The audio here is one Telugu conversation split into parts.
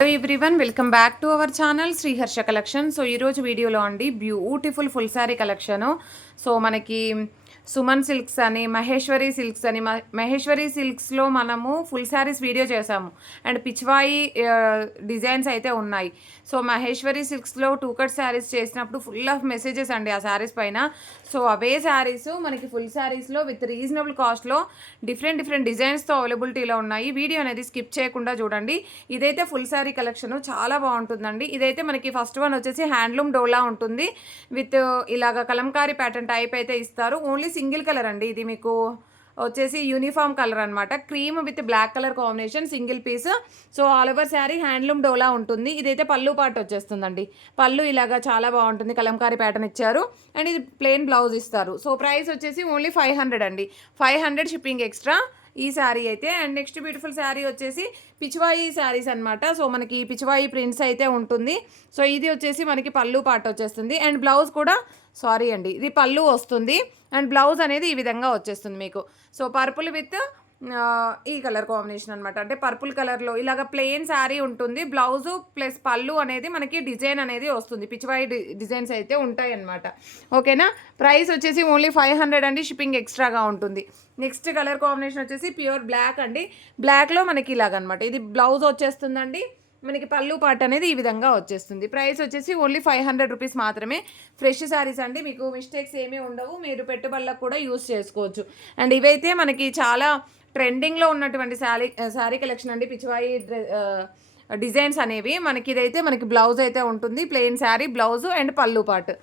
Hello everyone, welcome back to our channel Sriharsha collection. So ఈరోజు వీడియోలో అండి beautiful full sari collection. So మనకి సుమన్ సిల్క్స్ అని, మహేశ్వరి సిల్క్స్ అని, మహేశ్వరి సిల్క్స్లో మనము ఫుల్ శారీస్ వీడియో చేసాము అండ్ పిచ్వాయి డిజైన్స్ అయితే ఉన్నాయి. సో మహేశ్వరి సిల్క్స్లో టూ కట్ శారీస్ చేసినప్పుడు ఫుల్ ఆఫ్ మెసేజెస్ అండి ఆ శారీస్ పైన. సో అవే శారీస్ మనకి ఫుల్ శారీస్లో విత్ రీజనబుల్ కాస్ట్లో డిఫరెంట్ డిజైన్స్తో అవైలబిలిటీలో ఉన్నాయి. వీడియో అనేది స్కిప్ చేయకుండా చూడండి. ఇదైతే ఫుల్ శారీ కలెక్షన్ చాలా బాగుంటుందండి. ఇదైతే మనకి ఫస్ట్ వన్ వచ్చేసి హ్యాండ్లూమ్ డోలా ఉంటుంది విత్ ఇలాగ కలంకారీ ప్యాటర్న్ టైప్ అయితే ఇస్తారు. ఓన్లీ సింగిల్ కలర్ అండి. ఇది మీకు వచ్చేసి యూనిఫామ్ కలర్ అనమాట. Cream with black colour combination, single piece. So all over sari handloom డోలా ఉంటుంది. ఇదైతే పళ్ళు పాటు వచ్చేస్తుందండి. పళ్ళు ఇలాగా చాలా బాగుంటుంది, కలంకారీ ప్యాటర్న్ ఇచ్చారు అండ్ ఇది ప్లెయిన్ బ్లౌజ్ ఇస్తారు. సో ప్రైస్ వచ్చేసి ఓన్లీ 500 అండి. 500 షిప్పింగ్ ఎక్స్ట్రా ఈ శారీ అయితే. అండ్ నెక్స్ట్ బ్యూటిఫుల్ శారీ వచ్చేసి పిచ్వాయి శారీస్ అనమాట. సో మనకి పిచ్వాయి ప్రింట్స్ అయితే ఉంటుంది. సో ఇది వచ్చేసి మనకి పళ్ళు పాటు వచ్చేస్తుంది అండ్ బ్లౌజ్ కూడా సారీ అండి, ఇది పళ్ళు వస్తుంది అండ్ బ్లౌజ్ అనేది ఈ విధంగా వచ్చేస్తుంది మీకు. సో పర్పుల్ విత్ ఈ కలర్ కాంబినేషన్ అనమాట. అంటే పర్పుల్ కలర్లో ఇలాగ ప్లెయిన్ శారీ ఉంటుంది. బ్లౌజు ప్లస్ పళ్ళు అనేది మనకి డిజైన్ అనేది వస్తుంది. పిచ్చివాయి డిజైన్స్ అయితే ఉంటాయి అన్నమాట. ఓకేనా. ప్రైస్ వచ్చేసి ఓన్లీ 500 అండి. షిప్పింగ్ ఎక్స్ట్రాగా ఉంటుంది. నెక్స్ట్ కలర్ కాంబినేషన్ వచ్చేసి ప్యూర్ బ్లాక్ అండి. బ్లాక్లో మనకి ఇలాగనమాట. ఇది బ్లౌజ్ వచ్చేస్తుందండి. మనకి పళ్ళు పాట అనేది ఈ విధంగా వచ్చేస్తుంది. ప్రైస్ వచ్చేసి ఓన్లీ 500 రూపీస్ మాత్రమే. ఫ్రెష్ శారీస్ అండి, మీకు మిస్టేక్స్ ఏమీ ఉండవు. మీరు పెట్టుబడులకు కూడా యూస్ చేసుకోవచ్చు. అండ్ ఇవైతే మనకి చాలా ట్రెండింగ్లో ఉన్నటువంటి శారీ కలెక్షన్ అండి. పిచ్చివాయి డిజైన్స్ అనేవి మనకి. ఇదైతే మనకి బ్లౌజ్ అయితే ఉంటుంది, ప్లెయిన్ శారీ బ్లౌజు అండ్ పళ్ళు పాటు.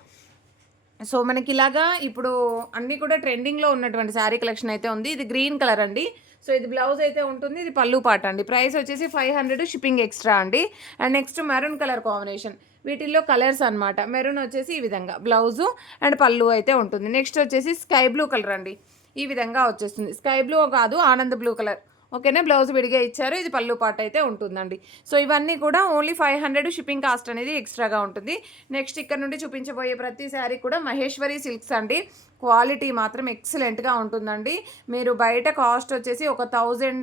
సో మనకి ఇలాగా ఇప్పుడు అన్నీ కూడా ట్రెండింగ్లో ఉన్నటువంటి శారీ కలెక్షన్ అయితే ఉంది. ఇది గ్రీన్ కలర్ అండి. సో ఇది బ్లౌజ్ అయితే ఉంటుంది, ఇది పళ్ళు పాట అండి. ప్రైస్ వచ్చేసి 500 షిప్పింగ్ ఎక్స్ట్రా అండి. And next maroon colour combination. వీటిల్లో కలర్స్ అనమాట. మెరూన్ వచ్చేసి ఈ విధంగా బ్లౌజు అండ్ పళ్ళు అయితే ఉంటుంది. నెక్స్ట్ వచ్చేసి స్కై బ్లూ కలర్ అండి. ఈ విధంగా వచ్చేస్తుంది. స్కై బ్లూ కాదు, ఆనంద్ బ్లూ కలర్. ఓకేనా. బ్లౌజ్ విడిగా ఇచ్చారు, ఇది పళ్ళు పాట అయితే ఉంటుందండి. సో ఇవన్నీ కూడా ఓన్లీ 500 షిప్పింగ్ కాస్ట్ అనేది ఎక్స్ట్రాగా ఉంటుంది. నెక్స్ట్ ఇక్కడ నుండి చూపించబోయే ప్రతి శారీ కూడా మహేశ్వరి సిల్క్స్ అండి. క్వాలిటీ మాత్రం ఎక్సలెంట్గా ఉంటుందండి. మీరు బయట కాస్ట్ వచ్చేసి ఒక 1000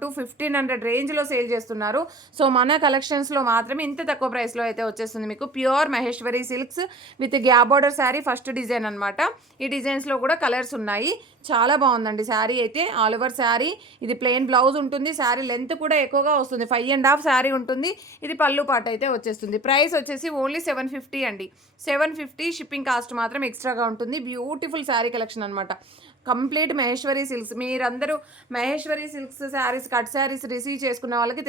to 1500 రేంజ్లో సేల్ చేస్తున్నారు. సో మన కలెక్షన్స్లో మాత్రమే ఇంత తక్కువ ప్రైస్లో అయితే వచ్చేస్తుంది మీకు. Pure Maheshwari silks with gap border sari, first design అనమాట. ఈ డిజైన్స్లో కూడా కలర్స్ ఉన్నాయి. చాలా బాగుందండి శారీ అయితే. ఆల్ ఓవర్ శారీ ఇది ప్లెయిన్ బ్లౌజ్ ఉంటుంది. శారీ లెంత్ కూడా ఎక్కువగా వస్తుంది, 5.5 శారీ ఉంటుంది. ఇది పళ్ళు పాట అయితే వచ్చేస్తుంది. ప్రైస్ వచ్చేసి ఓన్లీ 750 అండి. 750 షిప్పింగ్ కాస్ట్ మాత్రం ఎక్స్ట్రాగా ఉంటుంది. బ్యూటిఫుల్ శారీ కలెక్షన్ అనమాట. Complete Maheshwari silks. మీరందరూ Maheshwari silks saris, cut saris receive చేసుకున్న వాళ్ళకి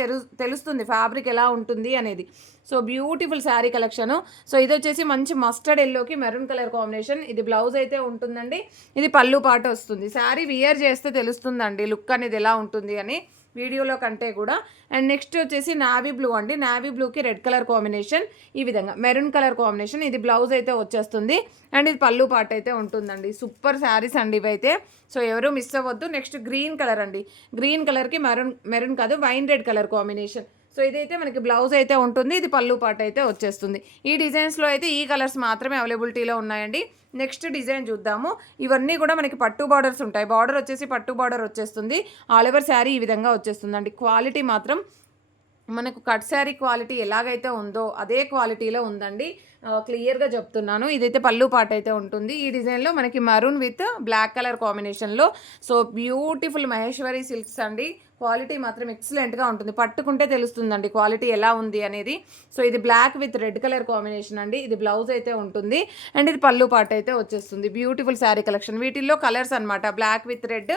తెలుస్తుంది ఫ్యాబ్రిక్ ఎలా ఉంటుంది అనేది. So beautiful sari collection. So ఇది వచ్చేసి మంచి మస్టర్డ్ ఎల్లోకి మెరూన్ కలర్ కాంబినేషన్. ఇది బ్లౌజ్ అయితే ఉంటుందండి, ఇది పళ్ళు పాట వస్తుంది. శారీ వియర్ చేస్తే తెలుస్తుందండి లుక్ అనేది ఎలా ఉంటుంది అని వీడియోలో కంటే కూడా. అండ్ నెక్స్ట్ వచ్చేసి నావీ బ్లూ అండి. నావీ బ్లూకి రెడ్ కలర్ కాంబినేషన్, ఈ విధంగా మెరూన్ కలర్ కాంబినేషన్. ఇది బ్లౌజ్ అయితే వచ్చేస్తుంది అండ్ ఇది పళ్ళు పాట అయితే ఉంటుందండి. సూపర్ శారీస్ అండి ఇవైతే. సో ఎవరు మిస్ అవ్వద్దు. నెక్స్ట్ గ్రీన్ కలర్ అండి. గ్రీన్ కలర్కి మెరూన్ కాదు, wine red colour combination. So ఇదైతే మనకి బ్లౌజ్ అయితే ఉంటుంది, ఇది పళ్ళు పాట అయితే వచ్చేస్తుంది. ఈ డిజైన్స్లో అయితే ఈ కలర్స్ మాత్రమే అవైలబిలిటీలో ఉన్నాయండి. నెక్స్ట్ డిజైన్ చూద్దాము. ఇవన్నీ కూడా మనకి పట్టు బార్డర్స్ ఉంటాయి. బార్డర్ వచ్చేసి పట్టు బార్డర్ వచ్చేస్తుంది. ఆల్ ఓవర్ శారీ ఈ విధంగా వచ్చేస్తుందండి. క్వాలిటీ మాత్రం మనకు కట్ శారీ క్వాలిటీ ఎలాగైతే ఉందో అదే క్వాలిటీలో ఉందండి. క్లియర్గా చెప్తున్నాను. ఇదైతే పళ్ళు పాట అయితే ఉంటుంది. ఈ డిజైన్లో మనకి మరూన్ విత్ బ్లాక్ కలర్ కాంబినేషన్లో. సో బ్యూటిఫుల్ మహేశ్వరి సిల్క్స్ అండి. క్వాలిటీ మాత్రం ఎక్సలెంట్గా ఉంటుంది. పట్టుకుంటే తెలుస్తుందండి క్వాలిటీ ఎలా ఉంది అనేది. సో ఇది black with red colour combination అండి. ఇది బ్లౌజ్ అయితే ఉంటుంది అండ్ ఇది పళ్ళు పాట అయితే వచ్చేస్తుంది. Beautiful sari collection. వీటిల్లో కలర్స్ అనమాట, బ్లాక్ విత్ రెడ్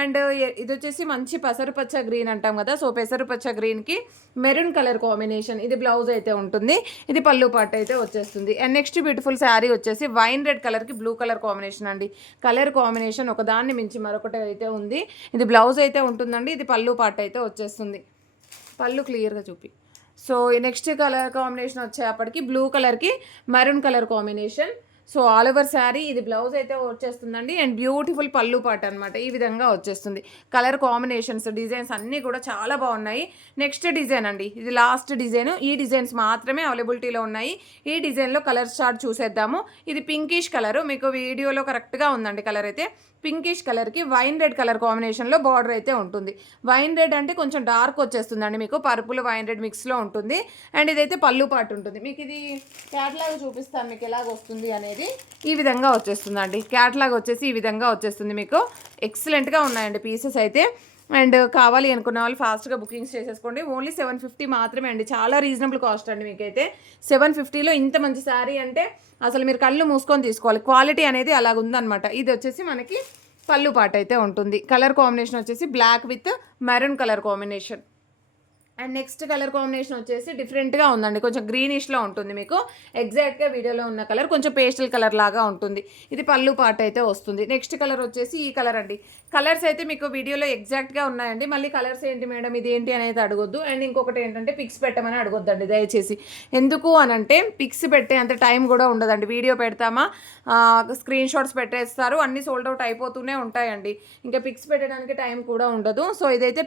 అండ్ ఇది వచ్చేసి మంచి పెసరపచ్చ గ్రీన్ అంటాం కదా. సో పెసరపచ్చ గ్రీన్కి మెరూన్ కలర్ కాంబినేషన్. ఇది బ్లౌజ్ అయితే ఉంటుంది, ఇది పళ్ళు పాట అయితే వచ్చేస్తుంది. అండ్ నెక్స్ట్ బ్యూటిఫుల్ శారీ వచ్చేసి వైన్ రెడ్ కలర్కి బ్లూ కలర్ కాంబినేషన్ అండి. కలర్ కాంబినేషన్ ఒకదాన్ని మించి మరొకటి అయితే ఉంది. ఇది బ్లౌజ్ అయితే ఉంటుందండి, ఇది పళ్ళు పాట అయితే వచ్చేస్తుంది. పళ్ళు క్లియర్గా చూపి. సో నెక్స్ట్ కలర్ కాంబినేషన్ వచ్చేప్పటికి బ్లూ కలర్కి maroon colour combination. So all over sari ఇది బ్లౌజ్ అయితే వచ్చేస్తుందండి అండ్ బ్యూటిఫుల్ పళ్ళు పాట అనమాట. ఈ విధంగా వచ్చేస్తుంది. కలర్ కాంబినేషన్స్, డిజైన్స్ అన్నీ కూడా చాలా బాగున్నాయి. నెక్స్ట్ డిజైన్ అండి, ఇది లాస్ట్ డిజైన్. ఈ డిజైన్స్ మాత్రమే అవైలబిలిటీలో ఉన్నాయి. ఈ డిజైన్లో కలర్ చార్ట్ చూసేద్దాము. ఇది పింకిష్ కలరు, మీకు వీడియోలో కరెక్ట్గా ఉందండి కలర్ అయితే. పింకిష్ కలర్కి వైన్ రెడ్ కలర్ కాంబినేషన్లో బార్డర్ అయితే ఉంటుంది. వైన్ రెడ్ అంటే కొంచెం డార్క్ వచ్చేస్తుందండి, మీకు పర్పుల్ వైన్ రెడ్ మిక్స్లో ఉంటుంది. అండ్ ఇదైతే పళ్ళు పాటు ఉంటుంది. మీకు ఇది క్యాట్లాగ్ చూపిస్తాను మీకు ఎలాగ వస్తుంది అనేది. ఈ విధంగా వచ్చేస్తుందండి, క్యాట్లాగ్ వచ్చేసి ఈ విధంగా వచ్చేస్తుంది. మీకు ఎక్సలెంట్గా ఉన్నాయండి పీసెస్ అయితే. అండ్ కావాలి అనుకున్న వాళ్ళు ఫాస్ట్గా బుకింగ్స్ చేసేసుకోండి. ఓన్లీ 750 మాత్రమే అండి, చాలా రీజనబుల్ కాస్ట్ అండి. మీకైతే 750లో ఇంత మంచి శారీ అంటే అసలు మీరు కళ్ళు మూసుకొని తీసుకోవాలి. క్వాలిటీ అనేది అలాగ ఉందన్నమాట. ఇది వచ్చేసి మనకి పళ్ళు పాట అయితే ఉంటుంది. కలర్ కాంబినేషన్ వచ్చేసి black with maroon colour combination. And next colour combination వచ్చేసి డిఫరెంట్గా ఉందండి, కొంచెం గ్రీనిష్లో ఉంటుంది. మీకు ఎగ్జాక్ట్గా వీడియోలో ఉన్న కలర్ కొంచెం పేస్టల్ కలర్ లాగా ఉంటుంది. ఇది పళ్ళు పాట అయితే వస్తుంది. నెక్స్ట్ కలర్ వచ్చేసి ఈ కలర్ అండి. కలర్స్ అయితే మీకు వీడియోలో ఎగ్జాక్ట్గా ఉన్నాయండి. మళ్ళీ కలర్స్ ఏంటి మేడం ఇది ఏంటి అనేది అడగొద్దు. అండ్ ఇంకొకటి ఏంటంటే పిక్స్ పెట్టమని అడగొద్దండి దయచేసి. ఎందుకు అనంటే పిక్స్ పెట్టే అంత టైం కూడా ఉండదండి. వీడియో పెడతామా, స్క్రీన్ షాట్స్ పెట్టేస్తారు, అన్నీ సోల్డ్ అవుట్ అయిపోతూనే ఉంటాయండి. ఇంకా పిక్స్ పెట్టడానికి టైం కూడా ఉండదు. సో ఇదైతే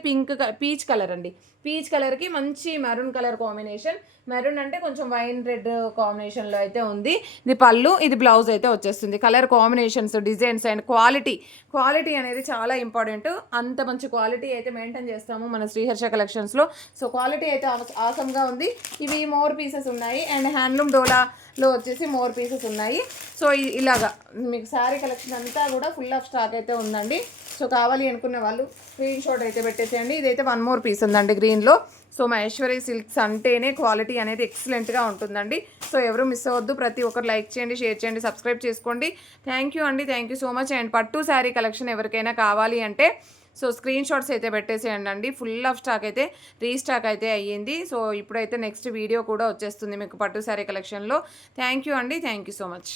పీచ్ కలర్ అండి. పీచ్ కలర్కి మంచి మెరూన్ కలర్ కాంబినేషన్. మెరూన్ అంటే కొంచెం వైన్ రెడ్ కాంబినేషన్లో అయితే ఉంది. ఇది పళ్ళు, ఇది బ్లౌజ్ అయితే వచ్చేస్తుంది. Colour combinations, designs and quality అనేది చాలా ఇంపార్టెంట్. అంత మంచి క్వాలిటీ అయితే మెయింటైన్ చేస్తాము మన శ్రీహర్ష కలెక్షన్స్లో. సో క్వాలిటీ అయితే ఆసమ్గా ఉంది. ఇవి మోర్ పీసెస్ ఉన్నాయి. అండ్ హ్యాండ్లూమ్ డోలాలో వచ్చేసి మోర్ పీసెస్ ఉన్నాయి. సో ఇలాగా మీకు శారీ కలెక్షన్ అంతా కూడా ఫుల్ ఆఫ్ స్టాక్ అయితే ఉందండి. సో కావాలి అనుకున్న వాళ్ళు స్క్రీన్ షాట్ అయితే పెట్టేసేయండి. ఇదైతే 1 మోర్ పీస్ ఉందండి గ్రీన్లో. సో మహేశ్వరి సిల్క్స్ అంటేనే క్వాలిటీ అనేది ఎక్సలెంట్గా ఉంటుందండి. సో ఎవరు మిస్ అవ్వద్దు. ప్రతి ఒక్కరు లైక్ చేయండి, షేర్ చేయండి, సబ్స్క్రైబ్ చేసుకోండి. థ్యాంక్ యూ అండి, thank you so much. And పట్టు శారీ కలెక్షన్ ఎవరికైనా కావాలి అంటే సో స్క్రీన్ షాట్స్ అయితే పెట్టేసేయండి అండి. ఫుల్ ఆఫ్ స్టాక్ అయితే రీస్టాక్ అయితే అయ్యింది. సో ఇప్పుడైతే నెక్స్ట్ వీడియో కూడా వచ్చేస్తుంది మీకు పట్టు శారీ కలెక్షన్లో. థ్యాంక్ యూ అండి, థ్యాంక్ యూ సో మచ్.